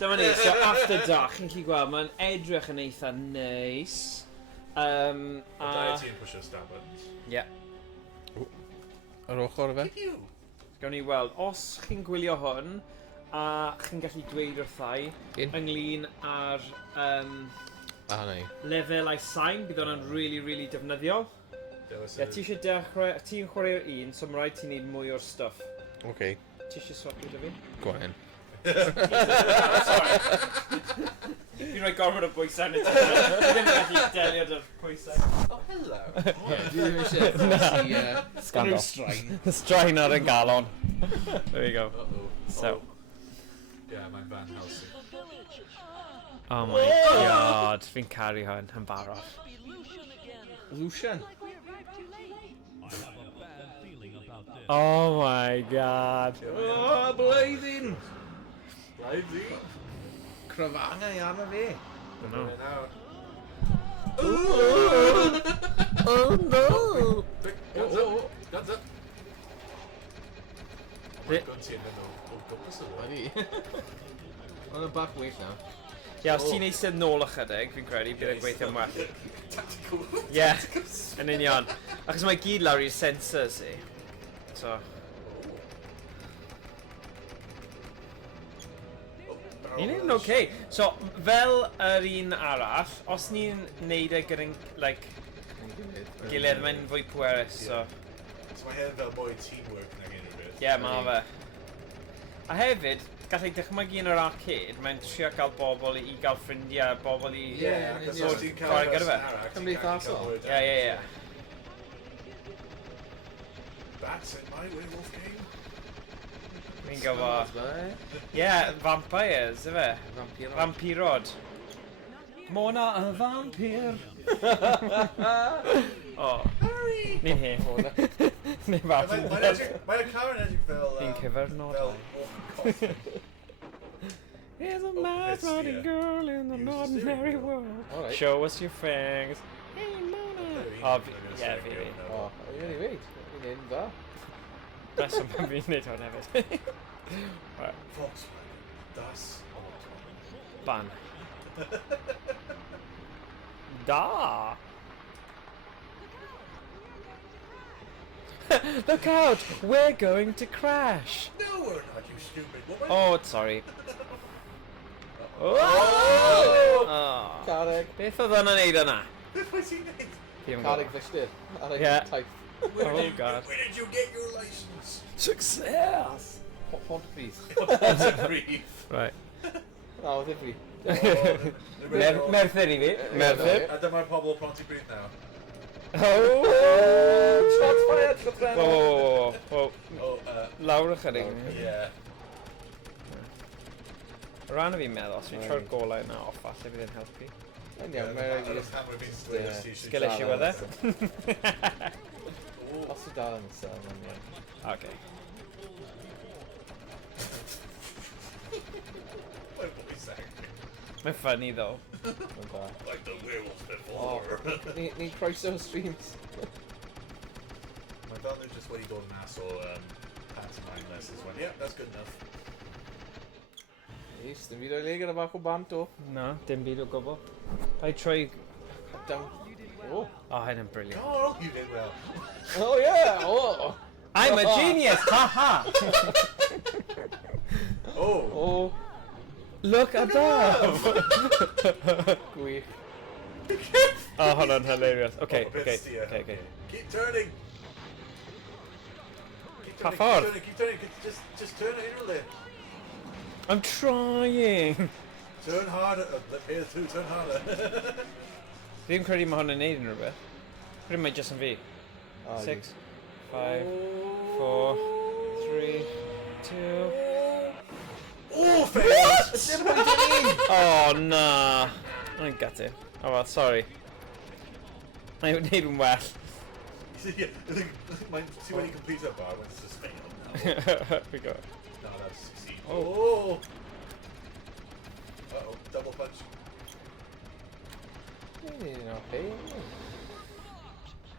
Dyma ni, so after dark, chi'n gallu gweld, mae'n edrych yn eitha neis. Mae dau ti'n pwysio stab buttons. Ie. Yr ochr fe? Gawn ni weld, os chi'n gwylio hwn, a chi'n gallu dweud wrthai, ynglyn ar Nei. lefel a'i sain, bydd hwnna'n really defnyddiol. Ie, ti eisiau dechrau, ti'n chwarae'r un, so mae rhaid ti'n neud mwy o'r stuff. Okay. Ti eisiau swapio dy fi? Go on. Sorry. Fi'n rhoi gormod o bwysau yn y tŷ. Fi ddim yn gallu delio dy'r pwysau. Oh, hello. Dwi ddim eisiau... Scandal. Strain ar y galon. There you go. So. Yeah, mae'n Van Helsing. Oh my god, fi'n caru hwn yn barod. Lucian? Oh my god. Oh, blwyddyn! Blwyddyn? Cryfangau arno fi. No. Oh no! Guns up! Guns up! Guns ti'n mynd o gwmpas o ddo. On y back weight now. Ie, os ti'n eistedd nôl ychydig, fi'n credu, bydd e'n gweithio'n well. Tactical. Ie, yn union. Achos mae gyd lawr i'r sensors i. So. Ni'n neud yn oce. So, fel yr un arall, os ni'n neud e gyda'n, like, gilydd, mae'n fwy pwerus, so. So mae hefyd fel boi teamwork nag unrhyw beth. Ie, mae fe. A hefyd, gallai dychmygu yn yr arcêd, mae'n trio cael bobl i gael ffrindiau, bobl i... Ie, achos os ti'n chwarae cael gyda fe. arall, ti'n Cymdeithasol. gallu cael Ie. Bats in my werewolf game. Fi'n gyfo. Ie, vampires, yfe? Vampirod. Mona y vampir. O. Ni'n hef o da. Ni'n fath. Mae'n car yn edrych fel... Fi'n cyfernod. Here's a nice naughty girl in an ordinary world. Show us your fangs. Hey, Mona. O, ie, fi. O, ie ni weid. Fi'n un dda. That's something fi'n neud hwn hefyd. Volkswagen. Das Auto. Ban. Da! Look out! We're going to crash! No, we're not, you stupid woman. Oh, sorry. Oh! Carreg. Beth oedd yna'n neud yna? Beth wyt ti'n neud? Carreg filltir. Ar ei Yeah. taith. Oh, God. Where did you get your license? Success! Hont bryd. What's a brief? Right. Na, oedd e bryd. Merthyr i fi. Merthyr. A dyma'r pobl o Pontypridd nawr. Oh! Shots fired, Llythren. Oh, lawr ychydig. Ie. Rhan o fi'n meddwl, os fi'n troi'r golau yna off, falle bydd e'n helpu. Yn iawn, mae'n Skill issue with it. Os y dal yn ysel, mae'n iawn. Okay. Mae'n funny though. Mae'n da. Like the werewolf before. Ni'n croeso streams. Mae fel nhw just wedi dod mas o pantomime lessons. Went, yeah, that's good enough. Is, dim byd o'i le gyda bach o bant o. No, dim byd o gwbl. I troi... Down. Oh. Oh, hyn yn brilliant. Oh, you did well. Oh, yeah! Oh! I'm a genius! Ha ha! Oh! Oh! Look at that! Gwych. Oh, hold on, hilarious. Okay, Oh, a bit okay, steer. okay. Keep turning! Pa ffordd? Keep turning. Just turn it inwardly. I'm trying! Turn harder. Here too, turn harder. Fi'n credu mae hwn yn neud yn rhywbeth. Credu mae jyst yn fi. 6, 5, 4, 3, 2... Oh, what? Oh, na! I'll get it. Oh, well, sorry. Mae'n neud yn well. See when you complete that bar when it's just failed. We got it. No, that's succeed. Oh. Uh-oh, double punch. Okay.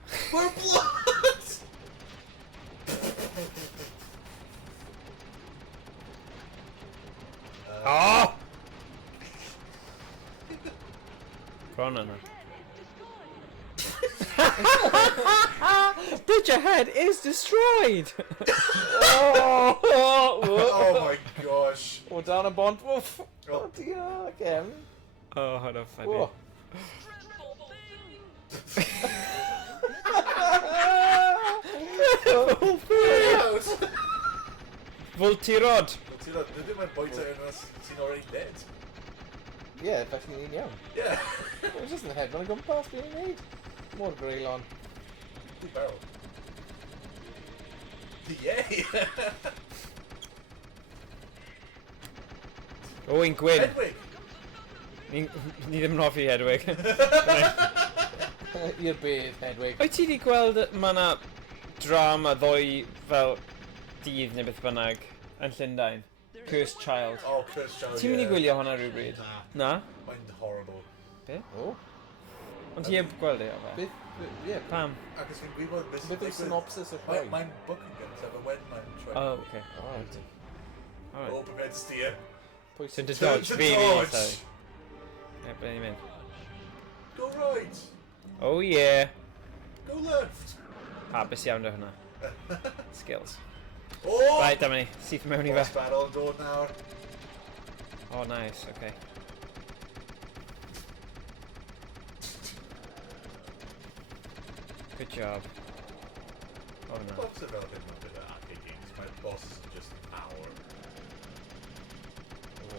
For blood! Bron yna. Did your head is destroyed! Oh my gosh. O, dan y bont. Woof. Oh. O, diolch, Em. Oh, hwnna'n funny. O. Voltirod! Dydyn mae'n bwyta yn sy'n already dead. Ie, felly ni'n iawn. Yeah. Mae'n just yn y head, mae'n gwmpas, beth i'n neud. Mor greulon. Two barrel. Yay! O, un gwyn. Hedwig! Ni ddim yn hoffi Hedwig. I'r bedd, Hedwig. Wyt ti wedi gweld mae yna drama ddwy fel dydd neu beth bynnag yn Llundain? Cursed Child. Oh, Cursed Child, Ti'n mynd i gwylio hwnna rhywbryd? Na. Na? Mae'n horrible. Be? O. Ond ti heb gweld ei o fe? Beth, ie. Pam? Ac ys fi'n gwybod beth Beth yw'r synopsis y rhoi? Mae'n book yn gyntaf, a wedyn mae'n try. Oh, okay. Alright. Oh, prepared to steer. Pwy So to sy'n... dodge, To baby. dodge. Sorry. Ie, ble ni'n mynd? Go right! Oh yeah! Go left! Hapus iawn dy hwnna. Skills. Oh! Right, dyma ni. Syth mewn i fe. Boss battle yn dod nawr. Oh, nice, okay. Good job. Oh no. Lots of fel hyn yn bydd arcade games. Mae'r bosses yn just power.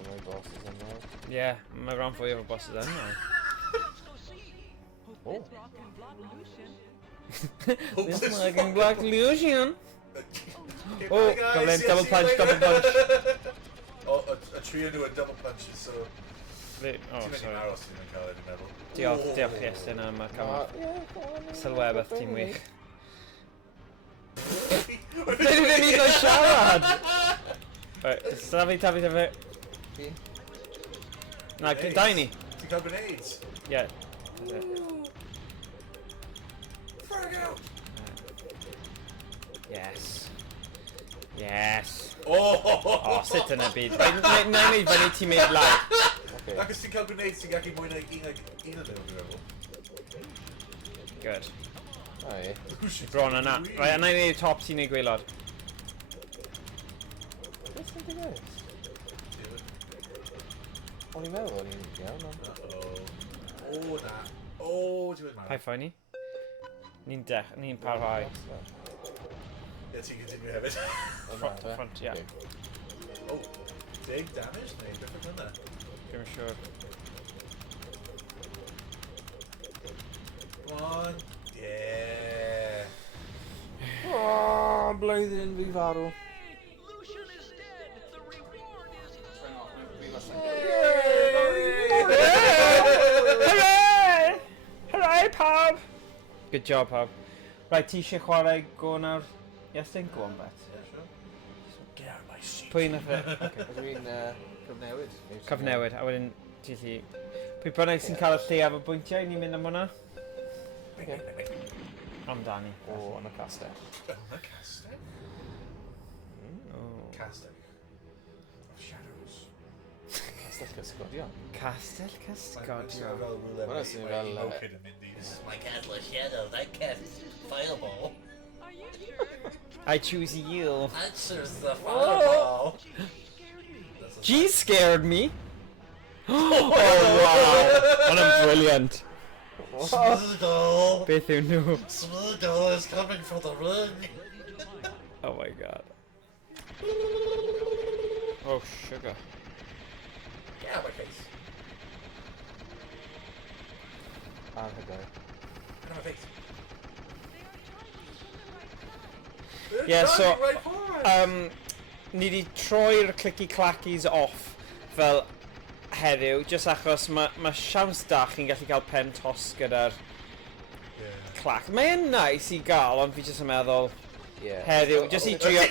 My boss is in there. Yeah, mae rhan fwy o'r bosses yn now. Oh. This fucking Black Illusion! Okay, Oh, bye, guys. Golau, See double you punch, later. double punch. Oh, a trio nhw yn double punches, so... Oh, Ti'n mynd i sorry. aros ti'n mynd cael ei meddwl. Diolch, diolch Iestyn am y camera. Sylwebeth ti'n wych. Dyn ni'n mynd o siarad! Right, tafi. Fi? Na, dau ni. Ti'n cael grenades? Yeah. Frag out! Yes. Yes. Oh! Oh, sit yn y byd. Na i wneud fyny ti'n mynd lai. Okay. Ac os ti'n cael grenades, ti'n gallu mwy na un o nhw, dwi'n meddwl. Good. O, ie. Bron yna. Right, na i wneud top ti'n ei gwaelod. Beth sy'n digwydd? O'n i'n meddwl o'n i'n iawn, ond... Oh, na. Oh, ti'n mynd Pai ffoi ni? Ni'n parhau. Ie, ti'n continue hefyd. Front, yeah. Oh, big damage? Neu, beth yn hynna? Dwi'n siŵr. Come on. Yeah. O, blwyddyn fi farw. Hooray! Hooray, pawb! Good job, pawb. Right, ti eisiau chwarae go nawr? Iestyn, go on, bet. Yeah, sure. Get out of my seat. Pwy nath e? Okay. Dwi'n cyfnewid. Cyfnewid, a wedyn ti lli... Pwy bynnag sy'n cael y lle af y bwyntiau, ni'n mynd am hwnna? Amdani. O, yn y castell. Oh, a castell? Oh. Castell. Of shadows. Castell cysgodion. Castell Cysgodion. Hwnna sy'n fel, This is my castle of shadows. I cast fireball. I choose you. Answers the fireball. G scared me. Oh wow. Hwnna'n brilliant. Smooggle. Beth yw nhw? Smooggle is coming for the ring. Oh my god. Oh, sugar. Get out of my face. Anhygoel. Get out of my face. Yeah, so, Right for us. ni di troi'r clicky-clackies off fel heddiw, just achos mae siawns da chi'n gallu cael pen tos gyda'r clac. Mae'n nice i gael, ond fi jyst yn meddwl heddiw, just i drio...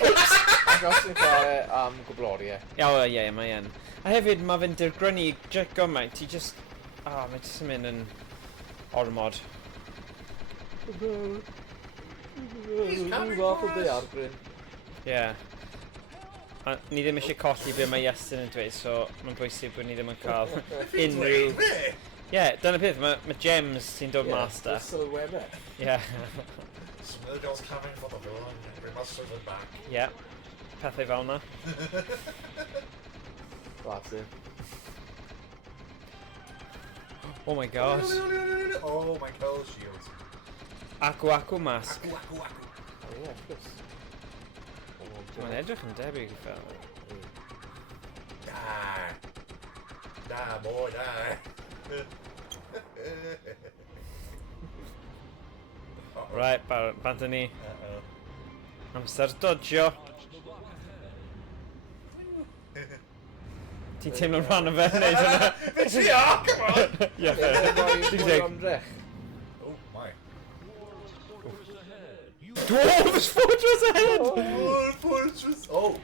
Ac os ti'n chwarae am gwbloriau. Ie, mae yn. A hefyd, mae fe'n dirgrynu just gymaint, ti just... mae jyst yn mynd yn ormod. Rhyw fath o ddaeargryn. Ie. A ni ddim eisiau colli be mae Iestyn yn dweud, so mae'n bwysig bod ni ddim yn cael unrhyw... Yeah, dyna peth, mae gems sy'n dod mas da. Sylwebau. Ie. Smilgals coming for the villain. We must serve them back. Ie. Pethau fel yna. That's it. Oh my god. Oh my god, shields. Acw mask. Aku. Oh yeah, of course. Mae'n edrych yn debyg fel. Die. Die, boy, die. Right, bant ni. Uh-oh. Amser dodgio. Ti'n teimlo'n rhan o fe wneud hynna? It's the arc, come on! Ie, Dwi'n dig. ymdrech. Oh my. Dwarves Fortress ahead! Oh, fortress. Oh!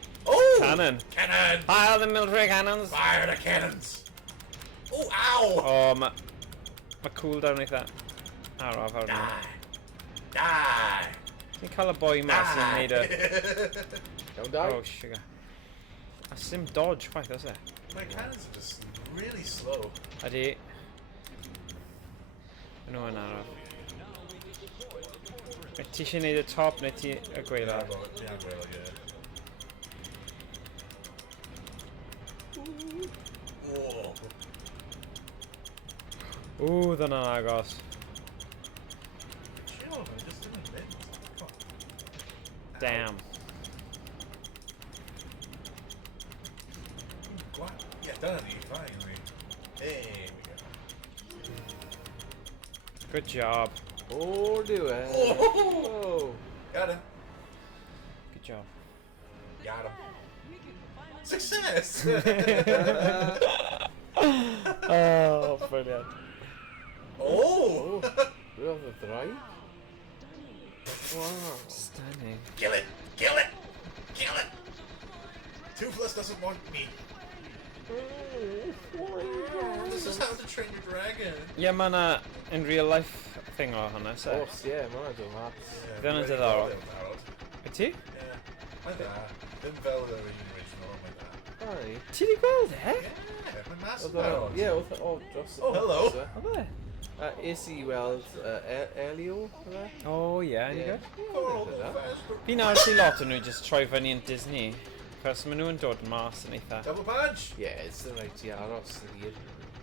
Cannon. Cannon! Fire the military cannons. Fire the cannons! Oh, ow! O, mae cooldown eitha araf ar hwnna. Die! Die! Ti'n cael y boi ma sy'n neud y... Iawn da. Oh, sugar. A sim dodge, chwaith, oes e? My cannons are just really slow. Ydi. Nhw yn araf. Ti eisiau neud y top neu ti y gweilad? Yeah, well, yeah. Oh. Ww, dyna'n agos. Chill, I just didn't mint. Come on. Damn. What? Yeah, done it, finally. There we go. Good job. Oh, do it. Oh! Got him. Good job. Got him. Success! Oh, brilliant. Oh! We have the drive. Wow. Stunning. Kill it! Kill it! Kill it! Toothless doesn't want me. This is how to train your dragon. Ie, mae yna in real life thing o hwnna, so. Os, ie, mae'n dod mas. Dyna'n diddorol. Wyt ti? Yeah. Mae'n da. Ddim fel yr original, mae'n da. Ai. Ti di gweld e? Yeah, mae'n massive Oedd o, barod. ie, oedd o dros y Oh, hello. pen, O fe? Is i weld Elio, yna? O, ie, ni gweld. Oh, faster. Fi nawr ti lot o nhw just troi fyny yn Disney. Chos maen nhw'n dod mas yn eitha. Double punch! Ie, it's the right i aros yn hir.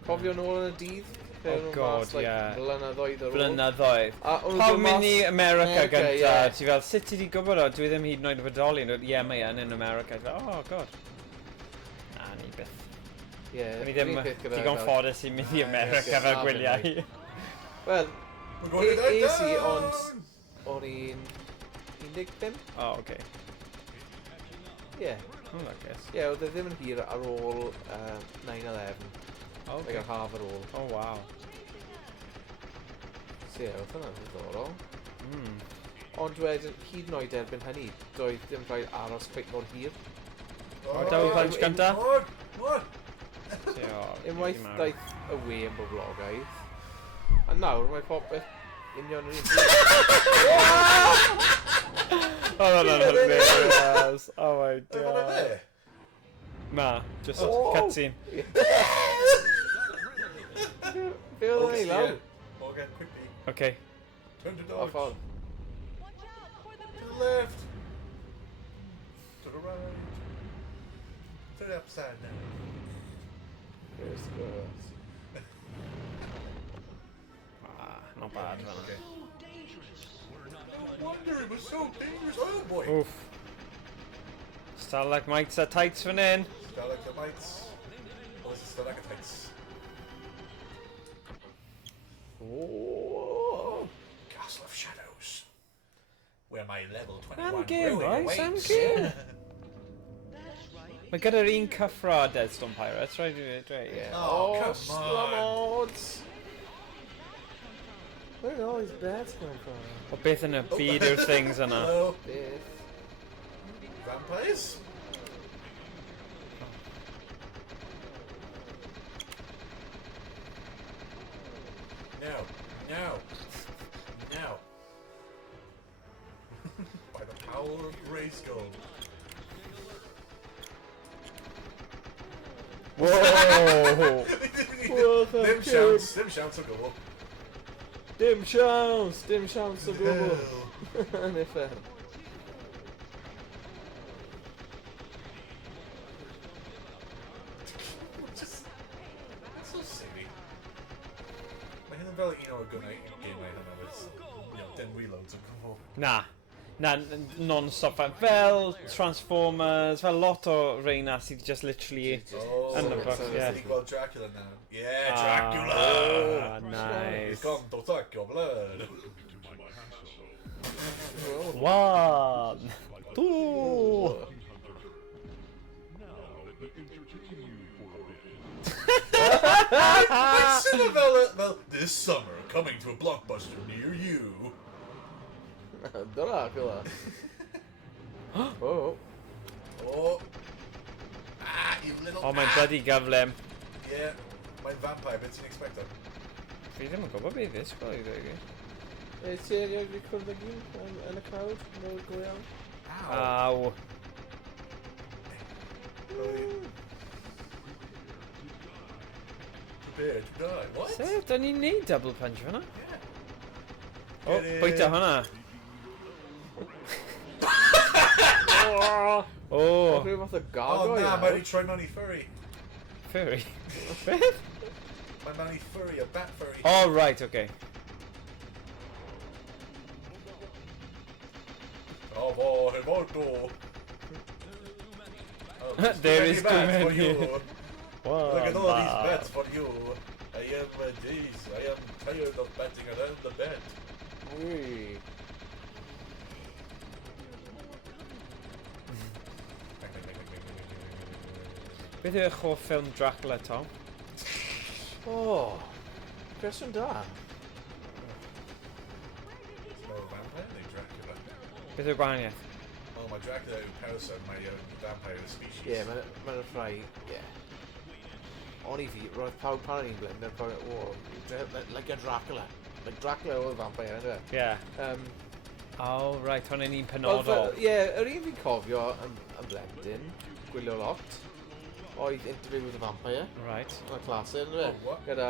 Cofio nôl yn y dydd? Oh god, ie. Blynyddoedd ar ôl. Blynyddoedd. A o'n nhw'n Pawb dod mynd i mas- America America, gynta, ie. ti fel, sut ti di gwybod o? Dwi ddim hyd yn oed yn fodoli. Ie, mae yn America. Ti fel, oh god. Na, ni byth. Ie, Ni ddim un peth gyda digon fel- ffodus i mynd i America Ie, fel na, gwyliau. Wel, We're going to die es i down! ond o'n i'n 15? O, oce. Ie. O, lwcus. Ie, oedd e ddim yn hir ar ôl 9/11. O, Like oce. ar haf ar ôl. O, waw. So ie, oedd hwnna'n ddiddorol. Mm. Ond wedyn, hyd yn oed erbyn hynny, doedd ddim rhaid aros cweit mor hir. Double punch gynta? More! More! Unwaith daeth y we yn boblogaidd. A nawr mae popeth union yr un Oh, no, hilarious. Oh my Dyma fe? god. Na, just Oh. cutscene. Be oedd yn ei law? Morgan, quickly. Okay. Turn to Off dodge. on. To the left. To the right. To the upside down. Yes, yes. Ah, not bad. Okay. No wonder it was so dangerous. Oh boy. Oof. Stalagmites a tights fan in. Stalagmites. Or is it stalactites? Oh. Castle of Shadows. Where my level 21 Sam Game, brewing right? Sam awaits. Game. Mae gyda'r un cyffro a Deadstone Pirates, right? Yeah. Oh, come slamods. Where did all these bats come from? O beth yn y byd yw'r things yna? Hello. Beth? Vampires? No. No. No. By the power of Grayskull. Whoa! Dim siawns o gwbl. Dim siawns o gwbl. Yn effer. It's so silly. Mae hyn yn fel un o'r gynnau gemau hynna with, dim reloads o gwbl. Na, non-stop fel Transformers, fel lot o reina sydd just literally yn y box, yeah. Ti'n gweld Dracula now? Yeah, Dracula! Nice. He's gone to suck your blood. 1, 2. Mae'n sy'n fel, this summer, coming to a blockbuster near you. Dracula. Oh. Ah, you little... O, mae'n bloody gyflym. Yeah, mae'n vampire, beth ti'n expecto? Fi ddim yn gwybod beth ddys, gweld i ddweud. Ti'n rhaid i cwrdd ag un yn y crowd? Nôl go iawn? Aw. Prepared to die. What? Se, da ni'n neud double punch fyna? Yeah. O, bwyta hwnna. O. Rhyw fath o Oh, gargoyle. na, mae'n troi mewn i furry. Furry. Beth? Mae'n mewn i furry, a bat furry. Oh, right, okay. Oh, bo, hefoto. There is too bats for many. you. Look at all these Wow. bets for you. I am, I am tired of betting around the bed. Ui. Beth yw'ch hoff ffilm Dracula, Tom? O, cwestiwn da. Oh, vampire neu Dracula? Beth yw'r gwahaniaeth? Oh, mae Dracula yw person, mae vampire yw species. Ie, mae'n rhai, ie. Ond i fi, roedd pawb pan o'n i'n glyn, mae'n pawb, like a Dracula. Like Dracula oedd vampire, ynddo? Ie. Oh, right, hwn yn un penodol. Ie, yr un fi'n cofio yn blendyn, gwylio lot, oedd Interview with a Vampire. Right. Yn y clasur, ynddo? Oh, what? Gyda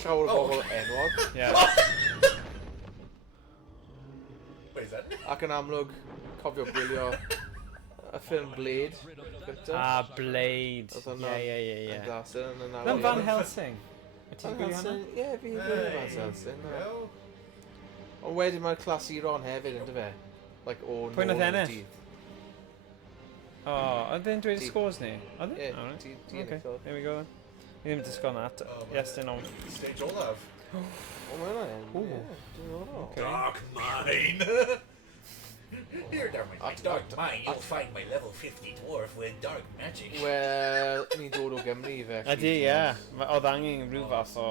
llawer o bobl enwog. Yeah. Wait, is that? Ac yn amlwg, cofio gwylio y ffilm Blade. Ah, Blade. Oedd Ie, ie, ie, ie. Yn glasur yn y nawr. Yn Van Helsing. Wyt ti'n Van gwylio hwnna? Helsing, ie, fi'n gwylio Van Helsing. Well, Ond wedyn mae'r clasuron hefyd, ynddo fe? Like, o Pwy nath nôl yn y ennill? dydd. O, oedd e'n dweud y Ti- scores ni? Oedd e? Ie, Alright. ti Okay, enillodd. there we go then. Ni ddim yn disgwyl na. Iestyn o'n... stage Olaf. O, mae hwnna yn, Ooh. ie. Diddorol. Okay. Dark mine. Here, dark mine. Dark mine. You'll find my level 50 dwarf with dark magic. Wel, ni'n dod o Gymru fe. Ydy, ie. Oedd angen rhyw fath o...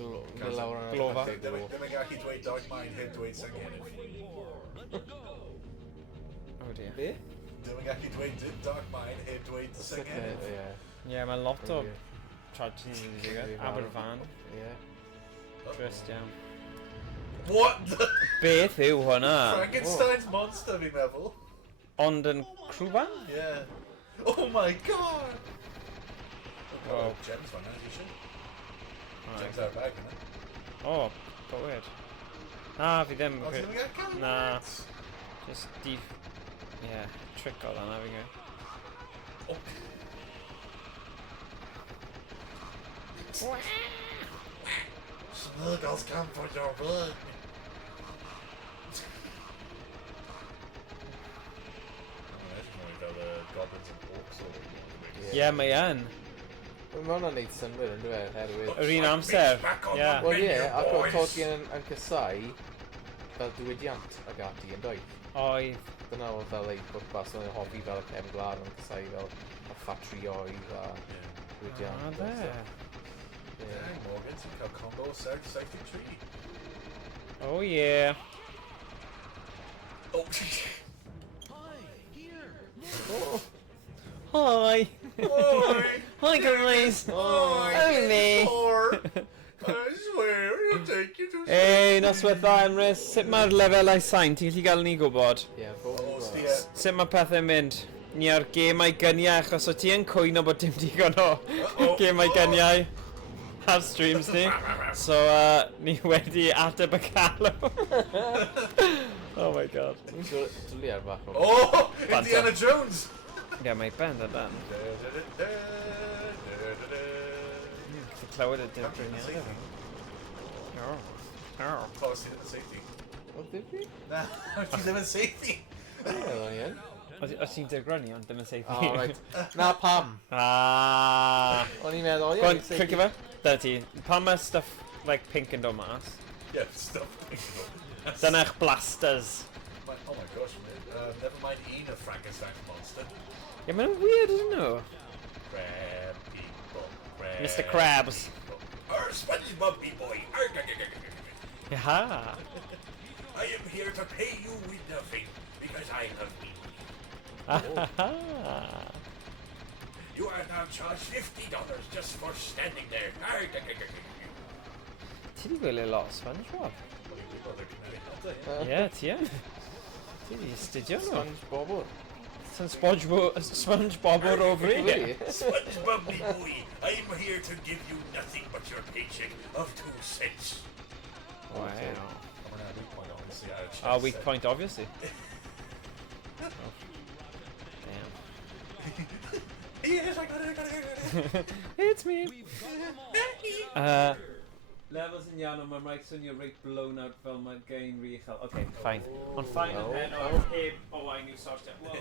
Glawr yn Glofa. Ddim yn gallu dweud dark mine heb dweud senghen. Oh dear. Be? Ddim yn gallu dweud dark mine heb dweud senghen. Ie. Ie, mae lot o Ie. tragedies yn digwydd. Ie. Aberfan. Ie. Trist iawn. What the? Beth yw hwnna? Frankenstein's monster, fi'n meddwl. Ond yn crwban? Yeah. Oh my god! Oh. Gems fan, as you should. Alright. Gems ar y bag, yna. O, bywyd. Na, fi ddim... O, ti'n mynd i gael Na. cael? Just deep... Ie, trick o dda, fi gwyd. Smuggles come for your blood. Ie, mae yn. Mae hwnna'n neud synwyr yn dweud, herwydd. Yr un amser. Ie. Wel ie, ac oedd Tolkien yn cysau fel diwydiant ag ati yn dweud. Oedd. Dyna oedd fel ei bwrpas yn hobi fel y cefn gwlad yn cysau fel y ffatrioedd a diwydiant. A de. Dang, Morgan, ti'n cael combo safety tree. Oh yeah. Oh, Hi. Oi! Hi guys. Oi! Only. Or, I swear, it'll take you to... Ei, noswaith dda Emrys, sut mae'r lefelau sain? Ti'n gallu gael ni gwybod? Ie, bob Oh, yn stia. Sut mae pethau'n mynd? Ni ar gemau gyniau, achos o ti yn cwyno bod dim digon o gemau gyniau. ar streams ni. So, ni wedi ateb y galw. Oh my god. Dwi'n siŵr dwlu ar bach o. Oh! Indiana Jones! Yeah, mae ben ar dan. Ti'n clywed y difriniad. Close to the safety. O, ddifri? Na, ti ddim yn safety. Ie, o'n i yn. Os ti'n dyrgrynu ond ddim yn seithi. O, right. Na pam. O'n i'n meddwl, ie. Go on, clicio fe. Dyna ti. Pan mae stuff like pink yn dod mas. Yeah, stop. Dyna eich blasters. Oh my gosh, man. Never mind un of Frankenstein's monster. Yeah, mae'n weird, isn't it? Crab people. Crab Mr. Krabs. Our SpongeBob boy. Yaha. I am here to pay you with nothing because I love you. You are now charged $50 just for standing there. Ti di gwylio lot o SpongeBob? Ie, ti yn. Ti di studio nhw. SpongeBob o'r ofri. SpongeBob boy, I am here to give you nothing but your paycheck of 2 cents. Wow. Our Weak point, obviously. Damn. Yes, I got it. It's me. Levels yn iawn, ond mae Mike swnio reit blown out fel mae gain rhi uchel. Okay, fine. Ond fine yn hen o'r heb o wain i'w sortio. Well.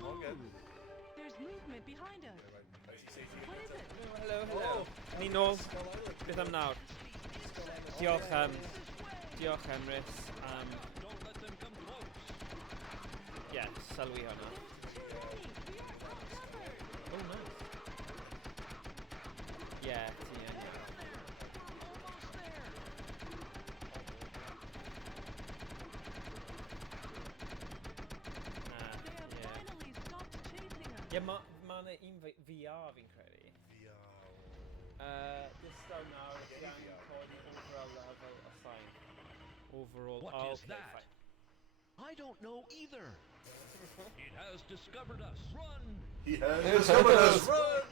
Morgan. There's movement behind us. What is it? Hello. Ni nôl. Beth am nawr? Diolch Emrys. Yeah, sylwi hwnna. Oh, nice. Yeah, ti yn. Finally stopped chasing us. Ie, ma' 'na un VR fi'n credu. Distaw nawr, gan codi overall level assign. Overall, What is okay, that? fine. I don't know either. It has discovered us. Run! He has discovered us. Run!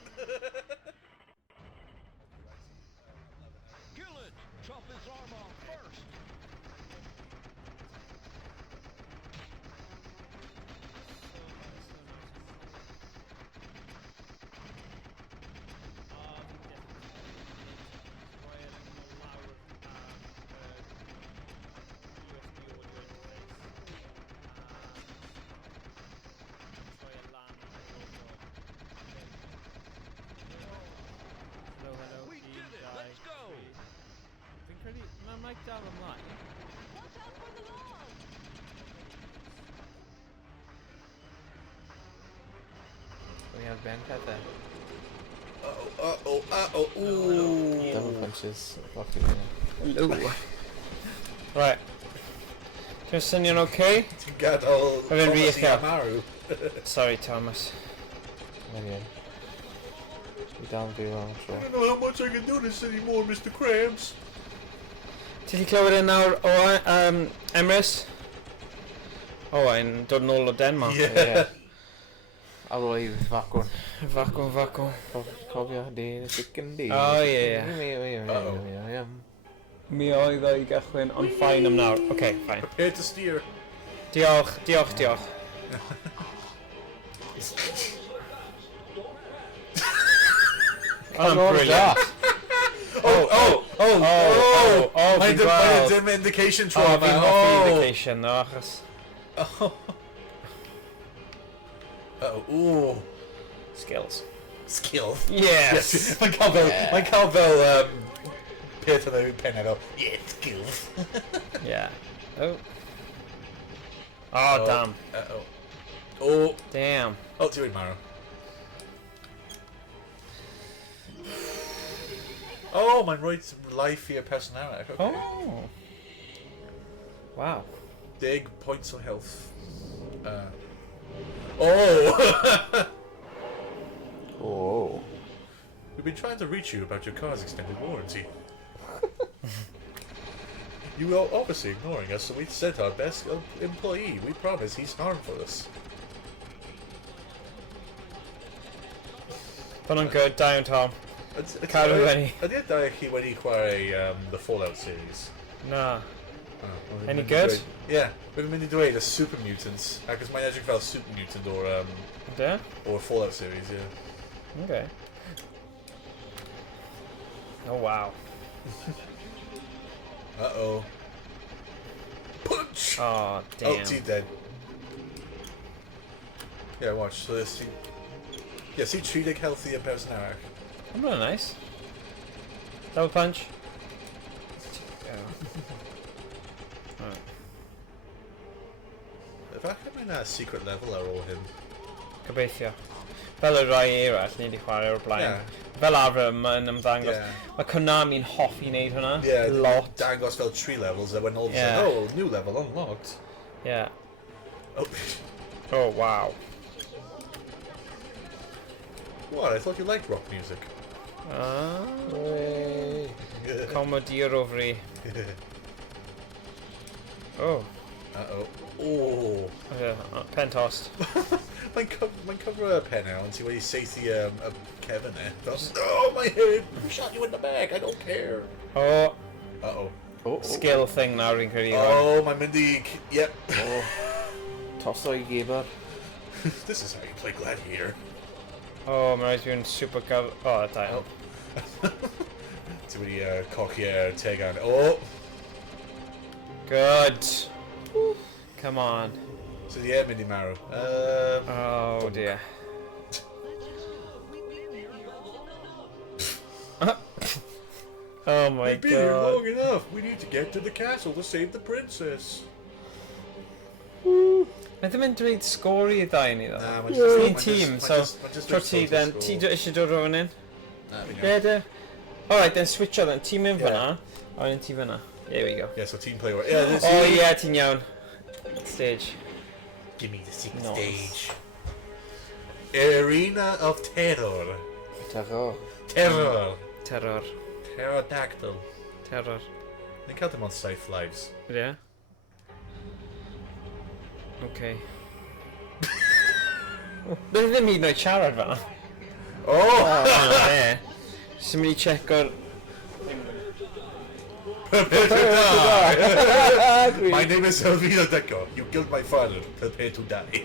Kill it! Chop his arm off first. We did it! Let's go! Fi'n credu, mae Mike dal ymlaen. Watch out for the log. We have Ben pethau. Ooh. Double punches. Fucking hell. Hello. Right. Ti'n swnio'n okay? Ti'n gadael Mae'n rhy Thomas i uchel. Amaru. Sorry, Thomas. Manion. We down very long, I sure. don't know how much I can do this anymore, Mr. Krabs. Ti di clywed e nawr o Emrys? O, ein dod nôl o Denmark. Yeah. Ar ôl i facwn. Facwn. Cofio, dyn, chicken dyn. O, ie. Mi oedd o i gychwyn, ond ffain am nawr. Okay, fine. Prepare to steer. Diolch. I'm brilliant. Oh! Fi'n gweld. Dim indication O, trauma. fi'n hoffi indication, no, achos... Ooh. Skills. Skill. Yes! Mae'n cael fel peth yn y pen efo. Yeah, skills. Yeah. Oh. Oh, damn. Oh. Damn. Oh, ti'n wedi marw. Oh, mae'n rhoi life i'r person arall. Okay. Oh. Wow. 10 points of health. Oh! Oh. We've been trying to reach you about your car's extended warranty. You are obviously ignoring us, so we sent our best employee. We promise he's harmless. Hwna'n good, da iawn Tom. Cadw fyny. Ydy e da i chi wedi chwarae the Fallout series? Na. Oh, Any good? Ie, rwy'n mynd i dweud y Super Mutants, ac os mae'n edrych fel Super Mutant o'r Fallout series, ie. Okay. Oh wow. Uh-oh. Punch! Oh damn. Oh, T dead. Yeah, watch. So this, yeah, see, treating healthy in person arc. I'm really nice. Double punch. Efallai mae'n secret level ar ôl hyn. Gobeithio. Fel y rai eraill, ni wedi chwarae o'r blaen. Yeah. Fel arfer mae'n ymddangos. Yeah. Mae Konami'n hoffi wneud hwnna. Yeah, Lot. dangos fel 3 levels, and when all of a Yeah. sudden, oh, new level unlocked. Yeah. Oh, Oh wow. what? I thought you liked rock music. Ah. Comedi'r ofri. Oh. Uh-oh. Oh. Pen tossed. Mae'n cyfro y pen now, and see wedi seithi Kevin oh, my head! Shot you in the back, I don't care. Oh. Uh-oh. Skill thing nawr fi'n credu. Oh, mae'n mynd i... Yep. Oh. Toso I gyda'r. This is how you play Gladiator. Oh, mae'n rhaid fi'n super gyf... Oh, da iawn. Ti wedi coci'r teg an. Oh! Good. Come on. So ie, mynd i marw. Oh dear. Oh my We've been here god. long enough. We need to get to the castle to save the princess. Mae ddim yn dweud sgôr i ddau ni ddo. Nah, Ni'n tîm, so tro ti then, ti eisiau dod rhywun in? Nah, we Yeah, go. Alright, then switch o then. Tîm in Yeah. fyna, a wedyn ti fyna. There we go. Yeah, so team play. Yeah, this Oh yeah, ti'n iawn. Stage. Give me the secret Nice. stage. Arena of Terror. Tago. Terror. Terror. Pterodactyl. Terror. Ni'n cael dim ond 7 lives. Yeah? Okay. Bydd ddim hyd yn oed siarad fan'na. Oh! Ie. Jyst yn mynd i checko'r... Prepare to die! My name is Elvino Deco. You killed my father. Prepare to die.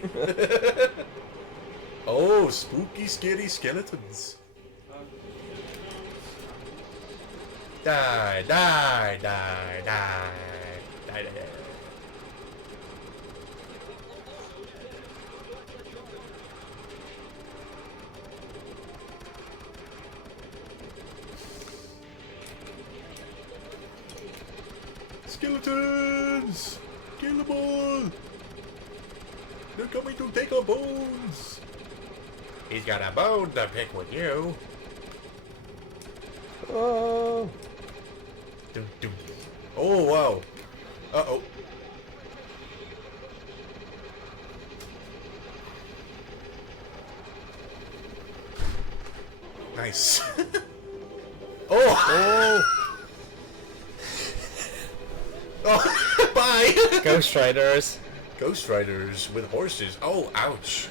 Oh, spooky, scary skeletons. Die, die, die, die. Die, die, die. Skeletons! Kill them all! They're coming to take our bones! He's got a bone to pick with you. Oh. Dum, dum. Oh, wow. Uh-oh. Nice. Oh! Oh, bye! Ghost Riders. Ghost Riders with horses. Oh, ouch.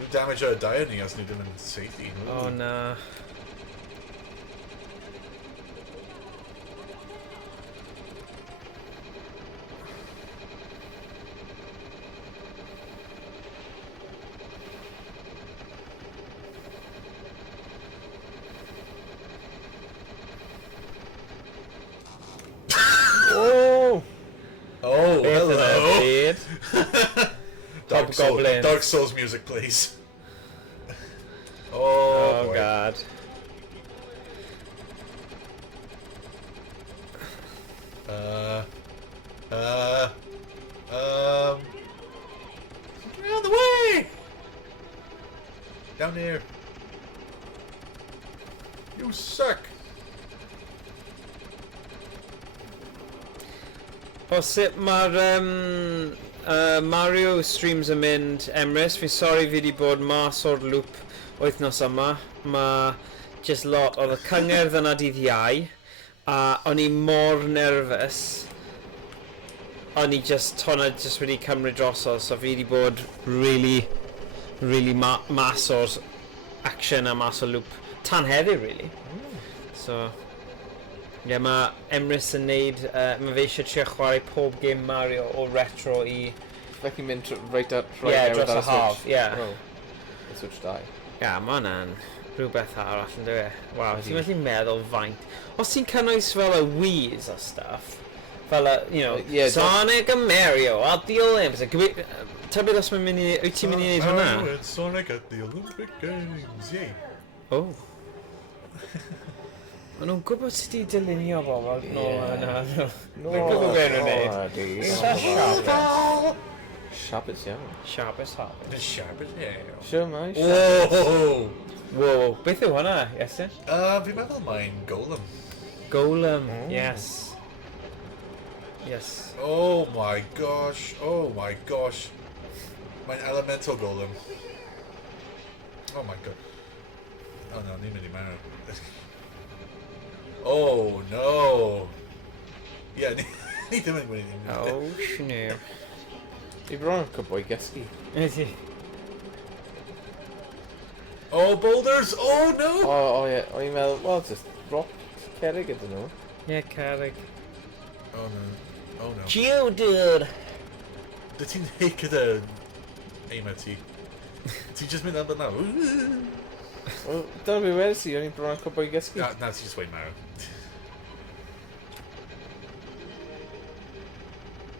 No damage ar y dair ni os ni ddim yn seithi. Oh na. Oh. Oh, hello. Beth Hobgoblins. Dark Souls music, please. Oh, Oh boy. god. Get out of the way! Down there. You suck. O sut mae'r Mario streams yn mynd, Emrys, fi'n sori fi wedi bod mas o'r loop wythnos yma. Mae just lot, oedd y cyngerdd yna dydd Iau, a o'n i mor nervous. O'n i hwnna just wedi cymryd drosodd, so fi wedi bod really mas o'r action a mas o loop tan heddiw, really. So, ie, mae Emrys yn neud, mae fe eisiau trio chwarae pob game Mario o retro i... Like i'n mynd right Ie, dros y haf, ie. Y Switch 2. Ie, mae hwnna'n rhywbeth arall yn dweud. Waw, ti'n gallu meddwl faint. Os ti'n cynnwys fel y Wii's o stuff, fel y, you know, Sonic a Mario at the Olympics. Tybed os wyt ti'n mynd i wneud hwnna? Oh, it's Sonic at the Olympic Games, yay. O. Maen nhw'n gwybod sut i dylunio bobl nôl yna. Dwi'n gwybod beth nhw'n neud. Siapus. Siapus iawn. Siapus hap. The sharp as hell. Sure, mae. Whoa! Whoa, beth yw hwnna, Iestyn? Fi'n meddwl mae'n Golem. Golem, yes. Yes. Oh my gosh, oh my gosh. Mae'n elemental Golem. Oh my god. Oh no, ni'n mynd i marw. Oh no! Yeah, ni ddim yn gwneud dim. Oh, snip. Di bron yn cwboi gysgu. Ydy. Oh, boulders! Oh no! O ie, o'n i'n meddwl, wel, just rock cerig ydyn nhw. Ie, carreg. Oh no. Oh no. Geodude! Dy ti'n neud gyda aim at ti? Ti'n just mynd am but now? Wel, dyna fi wedi si, o'n i'n bron yn cwboi gysgu. Na, ti'n just wait marw.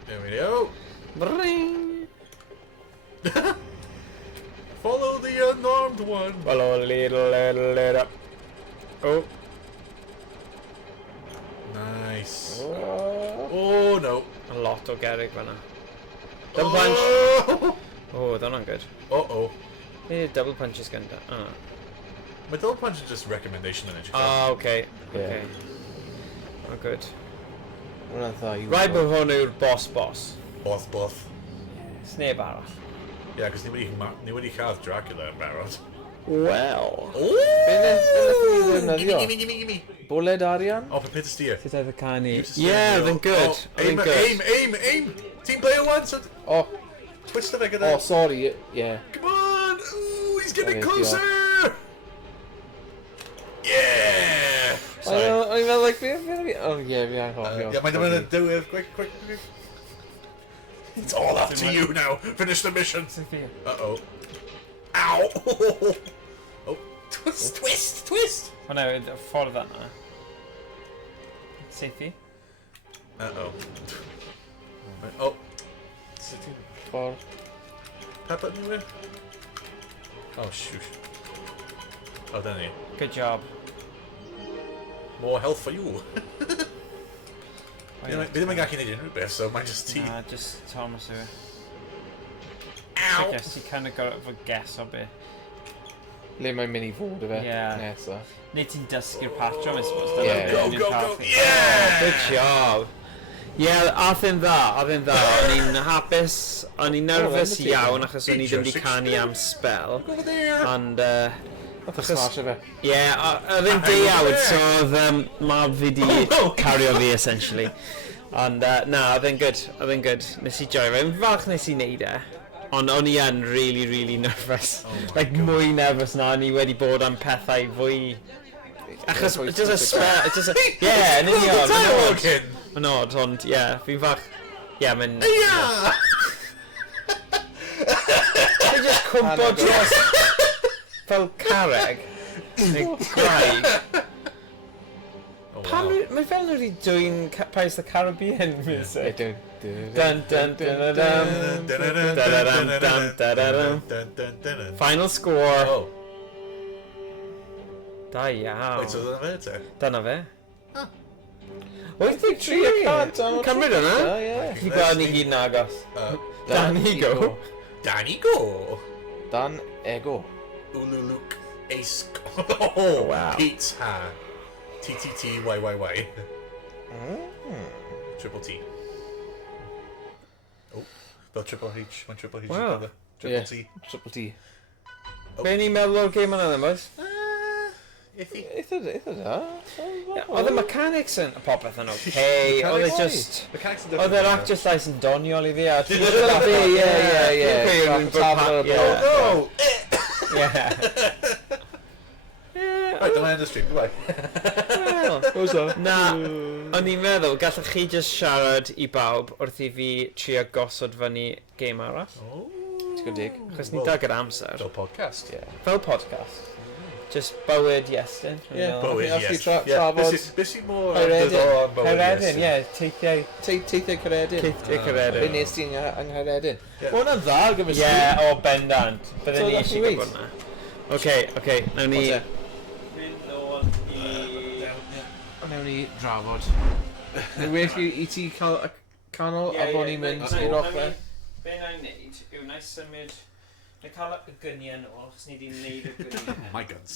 There we go. Bring! Follow the unarmed one. Follow a little up. Oh. Nice. Oh. Oh no. A lot o gerrig fanna. Double punch! Oh! Oh, they're not good. Uh-oh. Yeah, double punch is gonna... Oh. My double punch is just recommendation in it. Ah, okay. Yeah. Okay. Oh, good. Hwna'n dda i Right bod hwn yw'r boss. Both. Sneb arall. Yeah, because ni wedi cael Dracula yn barod. Well. Be nath ni ddefnyddio? Gimme. Bwled arian? Oh, prepare to steer. Sut oedd y canu? Use the Yeah, steering then wheel. good. Oh, Then good. aim! Team player one, so Oh, twitch the figure there. oh, sorry, yeah. Come on! Ooh, he's getting Oh, closer! Yeah! Sorry. O'n i'n meddwl, like, oh, yeah, fi anghofio. Yeah, mae'n mynd do it. Quick. It's all up to you now. Finish the mission. Uh-oh. Ow! Oh, twist! Hwna yw'r ffordd yna. Seithi. Uh-oh. Oh. Ffordd. Pa button you in? Oh, shoot. Oh, there you. Good job. More health for you. Oh, Fi ddim yn gallu neud unrhyw beth, so mae'n just ti. Nah, just Thomas yw. Ow! I guess you kind of got it for guess o beth. Le mae'n mynd i fod, efe? Yeah. Nesa. Neu ti'n dysgu'r patrwm, I suppose. Yeah. Go! Yeah! Good job. Yeah, ath yn dda. O'n i'n hapus, o'n i'n nervous iawn achos o'n i ddim wedi canu am spell. Over there! And, Achos smash efe. yeah, oedd e'n deiawd, so oedd mab fi di cario fi, essentially. Ond, na, oedd e'n good. Nes i joio fe. Yn falch nes i neud e. Ond o'n i yn really nervous. Like, mwy nervous na o'n i wedi bod am pethau fwy... Achos, just a spell, yeah, yn union, yn odd, ond, yeah, fi'n falch... Yeah, mae'n... Yeah! Fi'n just cwmpo dros... Fel carreg, neu graig. Pan mae fel nhw wedi dwy'n Pirates of the Caribbean music. Dun dun dun dun dun dun dun. Final score. Oh. Da iawn. Wait, so dyna fe te? Dyna fe. 83 y cant am y Cymryd hwnna? Ie. Chi gweld ni gyd yn agos. Dan Ego. Dan Ego. Ululuk Ace. Oh, wow. Pizza. TTTYYY. Triple T. Oh, fel Triple H. Mae'n Triple H. Wow. Triple T. Triple T. Be ni'n meddwl o'r game yna ddim oes? Iffy. Eitha da. Oedd y mechanics yn popeth yn okay. Oedd e just... Mechanics yn Oedd e'r actor llais yn doniol i fi a... Ie. Dwi'n Tabl ar y Yeah. blog. Oh! Yeah. Right, dyma end y stream, goodbye. Na, o'n i'n meddwl, gallwch chi just siarad i bawb wrth i fi trio gosod fyny game arall. Ti'n dig? Chos ni da gyda amser. Fel podcast, ie. Fel podcast. Just bywyd Iestyn. Bywyd, yes. Trafod. Beth sy'n mor Caeredin. Caeredin, ie. Teithiau. Teithiau Caeredin. Teithiau Caeredin. Be nes ti yng Nghaeredin? Mae hwnna'n dda gyfer Ie, o bendant. Bydden ni eisiau gwybod na. Oce, nawn ni... Fynd ôl i... Nawn ni drafod. Mae'n well i ti cael y canol a bod ni'n mynd i'r ochr. Be na'n neud yw na i symud... Na cael y gyniau nôl, chos ni wedi neud y gyniau hen. My guns.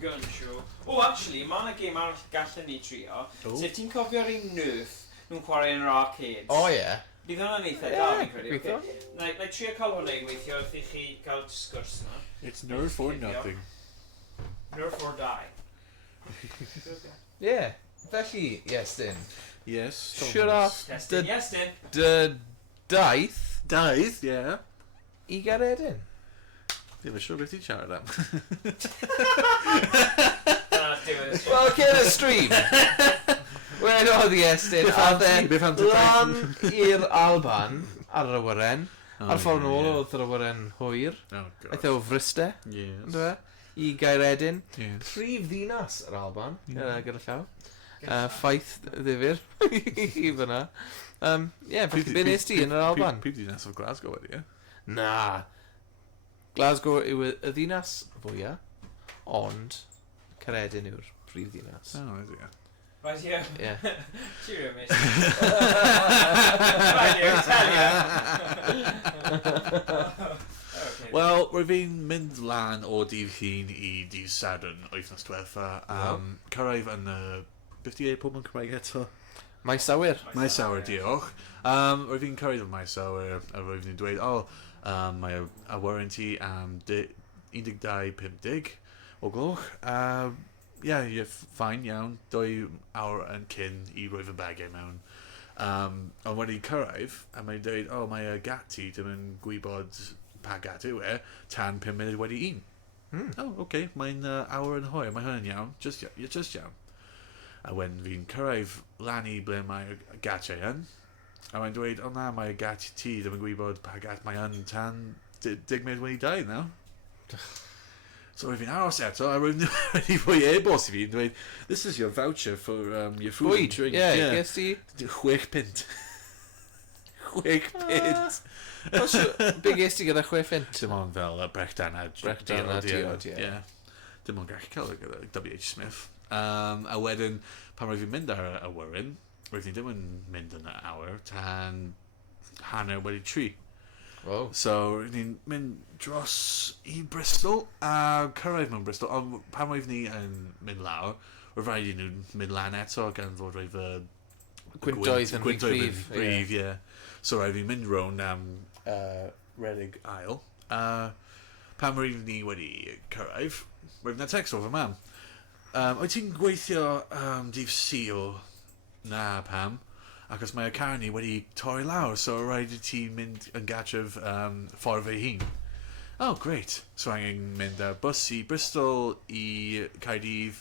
Gun show. O, actually, mae yna game arall gallen ni trio. Sef ti'n cofio'r un nerf nhw'n chwarae yn yr arcêd? O, ie. Bydd hwnna'n eitha da, fi'n credu. Na i trio cael hwnna i weithio wrth i chi gael sgwrs yna. It's nerf or nothing. Nerf or die. Ie. Felly, Iestyn. Yes. Siwraf Iestyn. dy daith Daith, ie. I Gaeredin. Ddim yn siŵr beth ti'n siarad am. Wel, cyn y stream. Wel, oedd Iestyn. Beth am ti? Lan i'r Alban ar yr awyren. Ar ffordd nôl oedd yr awyren hwyr. Aeth o Fryste. I Gaeredin. Prif ddinas yr Alban. Gyda llaw. Ffaith ddifur. I fyna. Ie, be nes ti yn yr Alban? Prif ddinas o Glasgow wedi, ie? Na. Glasgow yw y ddinas fwyaf, ond Caeredin yw'r prif ddinas. O, ydy, ie. Right, yeah. Ie. Cheerio, miss. Right, you're Italian. Wel, rwy fi'n mynd lan o dydd Llun i dydd Sadwrn wythnos diwetha. Cyrraedd yn y... Beth di ei pob yn Cymraeg eto? Maes awyr. Maes awyr, diolch. Rwy fi'n cyrraedd yn maes awyr a rwy fi'n dweud, mae warranty am 12.50 o gloch. Ie, ffain iawn. 2 awr yn cyn i roi fy bagau mewn. Ond wedi cyrraedd, a mae'n dweud, mae gati ddim yn gwybod pa gat yw e, tan 5 munud wedi un. Oce, mae'n awr yn hwyr, mae hynny'n iawn, just iawn. A wen fi'n cyrraedd lan i ble mae'r gatiau yn, a mae'n dweud, na, mae gati ti ddim yn gwybod pa gat mae yn tan 10 munud wedi dau nawr. So rwy'n fi'n aros eto, a rwy'n wedi fwy e-bost i fi, dweud, this is your voucher for your food and drink. Ie, ges ti? 6 pint. 6 pint. Be ges ti gyda 6 pint? Dim ond fel brechdan a diod, ie. Dim ond gallu cael gyda W.H. Smith. A wedyn, pan rwy'n fi'n mynd ar y awyren, rwy'n ddim yn mynd yn y awr tan hanner wedi 3. Wow. So, rwy'n mynd dros i Bristol, a cyrraedd mewn Bristol, ond pan rwy'n ni yn mynd lawr, rwy'n rhaid i nhw'n mynd lan eto gan fod rwy'n fy... Gwyntoedd yn brif, ie. So, rwy'n fi'n mynd rown am Redig Ail. Pan rwy'n ni wedi cyrraedd, rwy'n na text o fy mam. Wyt ti'n gweithio dydd Sul? Na, Pam. Achos mae y car ni wedi torri lawr, so rhaid i ti mynd yn gatref ffordd fy hun. Great. So angen mynd ar bus i Bristol i Caerdydd,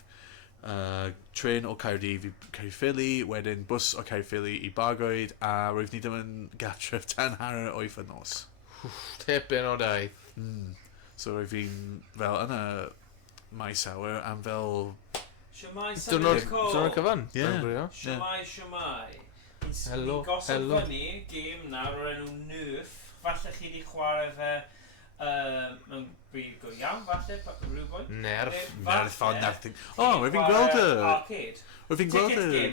tren o Caerdydd i Caerphilly, wedyn bus o Caerphilly i Bargoed, a roedd ni ddim yn gatref tan hanner 8 y nos. Tipyn o dau. So roedd fi'n fel yn y maes awyr am fel... Siamai, Dwrnod cyfan. Siamai. Helo, gosod fyny gêm nawr o'r enw Nerf. Falle chi wedi chwarae fe mewn bryd go iawn, falle, rhywbwy? Nerf. Nerf on nothing. Roedd fi'n gweld y... Arcade. Roedd fi'n gweld y...